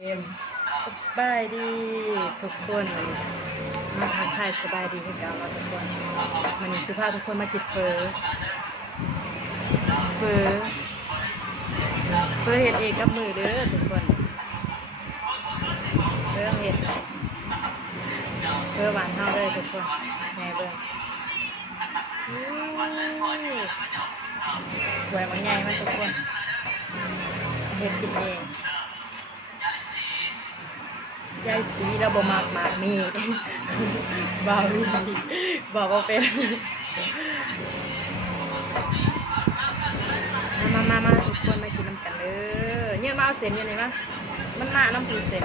เอ็มสบายดีทุกคนมาทักทายสบายดีให้กันเราทุกคนวันนี้ซื้อผ้าทุกคนมากินเฟอเห็ดเองกับมือเด้อทุกคนเรื่องเห็ดหวานเท่าเลยทุกคนแม่เบิ้งสวยมันใหญ่มากทุกคนเห็ดกินเองยายสีเราบ่มากมากมีบ่าวมีบอกว่าเป็นมาทุกคนมากินน้ำกันเลยเนี่ยมาเอาเส้นอยู่ไหนมั้ยมันมาน้ำปูเส้น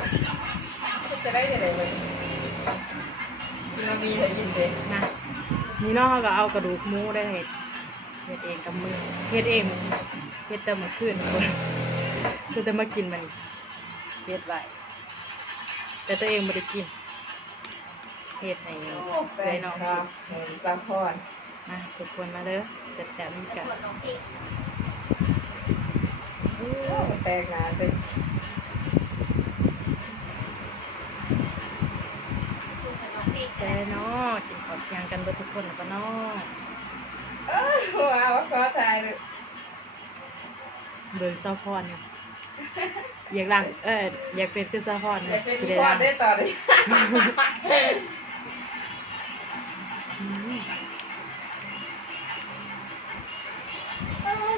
จะได้ยังไงเลยมันมีอะไรยินเด็กนะนี่น้องเขาก็เอากระดูกหมูได้เห็ดเองกับมือเห็ดเองเห็ดแต่เมื่อคืนคนคือแต่มากินมันเห็ดไว้แต่ตัวเองไม่ได้กินเห็ดให้เลยน้องซัพพอร์ตมาทุกคนมาเลยแซ่บๆนี่กันแตกงานไปแกเนาะกินข้าวเที่ยงกันเบิดทุกคนนะปะเนาะว้าวขอถ่ายเบิ่งซอพรเนี่ยอยากดังอยากเป็นคือซอพรเนี่ยสิได้ต่อเลย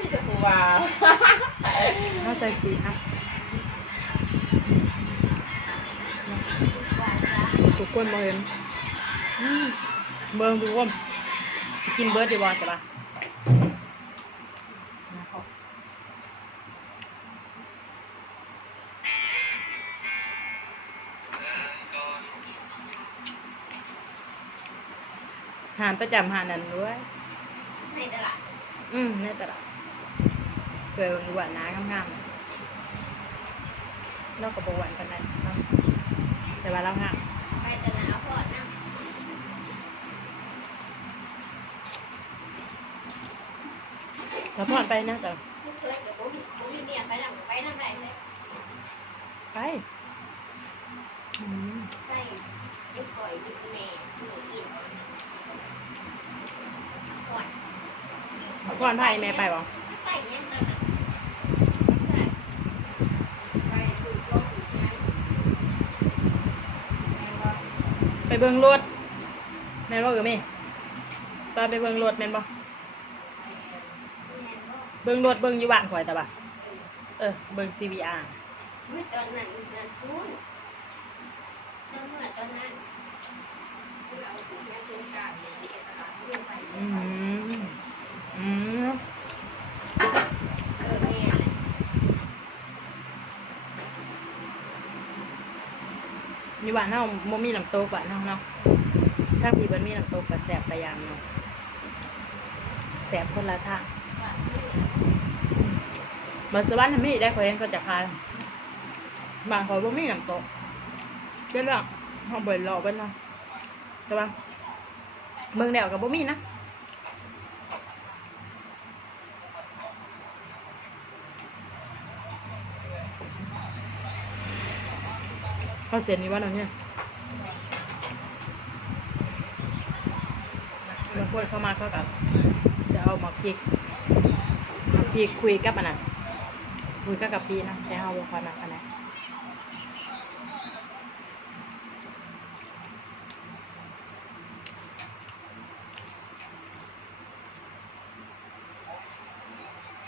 มีแต่ผู้ว้าวน่าใส่สีนะทุกคนมาเห็นเบิ่งทุกคนสกินเบิร์ดดีบ่จ้ะป่ะหารประจำหานั่นด้วยในตลาดในตลาดเคยหวานน้างามๆเราก็บหวานกันนั้นเนาะแต่ว่าเรางามไปตลาดพอดนะเราพอดไปนะแต่เคยกับผมเมียไปนั่งไหนเลยไปไปยุคก่อยมีแม่มีอินก่อนพายแม่ไปบ่ไปยังนั่นน่ะไปเบิ่งรถแม่นบ่แม่ตอนไปเบิ่งรถแม่นบ่เบิ่งรถเบิ่งอยู่บ้านข่อยแต่บ่เบิ่ง CVR เมื่อตอนนั้นพูดเมื่อตอนนั้นเราถูกแม่โครงการในตลาดเรื่องไปแม่อยู่บ้านเฮาบ่มีน้ำตกบ้านเฮาเนาะถ้าพี่เพิ่นมีน้ำตกก็แซ่บไปอย่างเนาะแซ่บคนละทางบ่สวรรค์มีได้ข่อยเห็นเขาจะพาบ้านข่อยบ่มีน้ำตกเด้อเรื่องเฮาบ่รอเบิ่นเนาะแต่ว่าเมืองแล้วก็บ่มีนะเขาเสียนี่ว่าเราเนี่ยบางคนเข้ามาเขากับจะเอามาพริกคุยกับอันนั้นคุยกับพี่นะแต่เอาบุคคลมาขนาด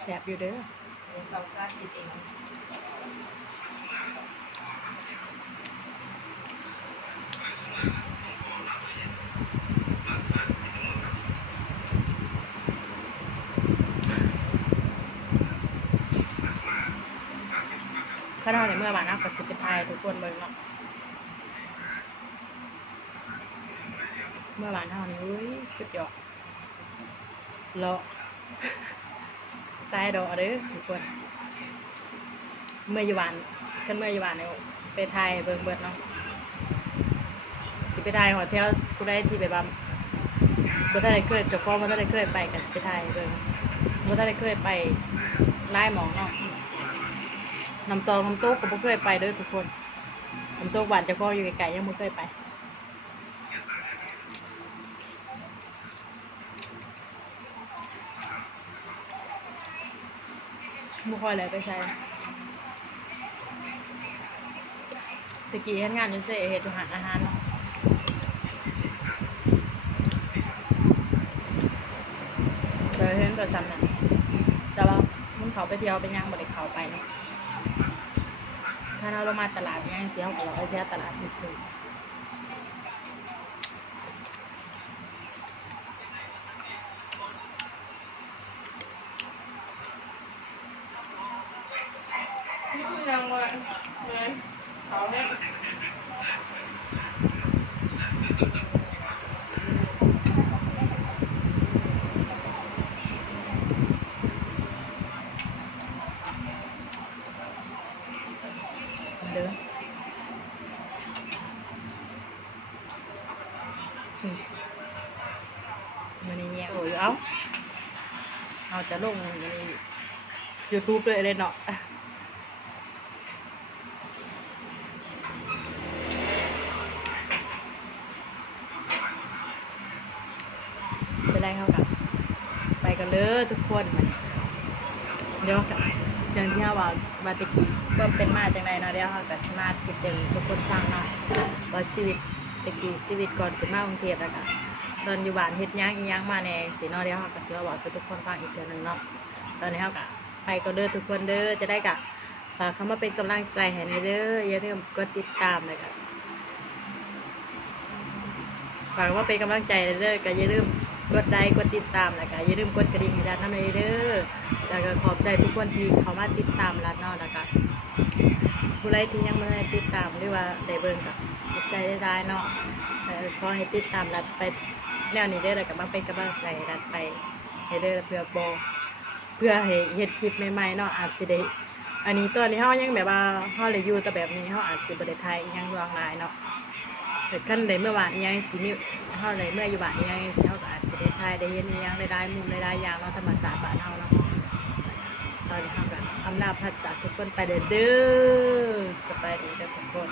แสบอยู่เด้อสาวซาคิดเองข้าวในเมื่อวานนะก็จะเป็นไทยทุกคนเลยเนาะเมื่อวานเท่านี้สุดยอดเลาะสไตล์ดอกเด้อทุกคนเมื่ออยู่บ้านกันเมื่ออยู่บ้านเนี่ยไปไทยเบิ่งเบิดเนาะสิไปไทยหอเที่ยวผู้ใดที่ไปบ้านบ่ได้เคยเจ้าของบ่ได้เคยไปกันสิไปไทยเบิ่งบ่ได้เคยไปไล่หมองเนาะ น้ำตกก็บ่เคยไปเด้อทุกคนน้ำตกบ้านเจ้าพ่ออยู่ไกลๆยังบ่เคยไปบ่ค่อยเลยไปใช้ตะกี้เฮ็ดงานอยู่เซ่เฮ็ดอยู่หาอาหารเนาะเคยเห็นแต่ซ้ำนั่นแต่ว่ามันเขาไปเที่ยวไปย่างบ่ได้เข้าไปเนาะถ้าเรามาตลาดย่างสิเฮาก็เราไปเที่ยวตลาดซื่อยังเลยเลยเขาเนี่ย ๆเด้อมื้อนี้เนี่ยโอ้ยเอาจะลงใน YouTube เลยเนาะไปได้เข้ากับไปกันเลยทุกคนเดี๋ยวอย่างที่เราว่าบาติกีก็เป็นมาจังไรเนาะเดี๋ยวเรากับสมาร์ทคิดเดี๋ยวทุกคนฟังเนาะว่าชีวิตตะกี้ชีวิตก่อนขึ้นมากรุงเทพแล้วก็ตอนอยู่บ้านเฮ็ดหยังอีหยังมาแน่สิเนาะเดี๋ยวเราก็สิมาบอกให้ทุกคนฟังอีกเทื่อนึงเนาะตอนนี้เราก็ไปก็เด้อทุกคนเด้อจะได้กับฝากเข้ามาเป็นกำลังใจให้ในเด้ออย่าลืมกดติดตามเลยค่ะฝากว่าเป็นกำลังใจในเด้อก็อย่าลืมกดไลค์กดติดตามแล้วก็อย่าลืมกดกระดิ่งให้รัดน้ำเลยเด้อแล้วก็ขอบใจทุกคนที่เข้ามาติดตามรัดเนาะแล้วก็ผู้ใดที่ยังไม่ได้ติดตามหรือว่าได้เบิ่งก็ขอบใจได้เนาะขอให้ติดตามรัดไปแนวนี้เด้อแล้วก็มาเป็นกำลังใจให้รัดไปให้เด้อเพื่อให้เฮ็ดคลิปใหม่ๆเนาะอาจสิได้อันนี้ตอนนี้เฮายังแบบว่าเฮาเลยอยู่แต่แบบนี้เฮาอาจสิบ่ได้ถ่ายอิหยังหลากหลายเนาะแต่คันได้เมื่อวานอิหยังสิมีเฮาเลยเมื่ออยู่บ้านอิหยังสิเฮาก็อาจสิได้ถ่ายได้เห็นอิหยังได้มุมได้อย่างเนาะธรรมชาติบ้านเฮาเนาะตอนนี้เฮาก็อำลาพระจากทุกคนไปเด้อสบายดีเด้อทุกคน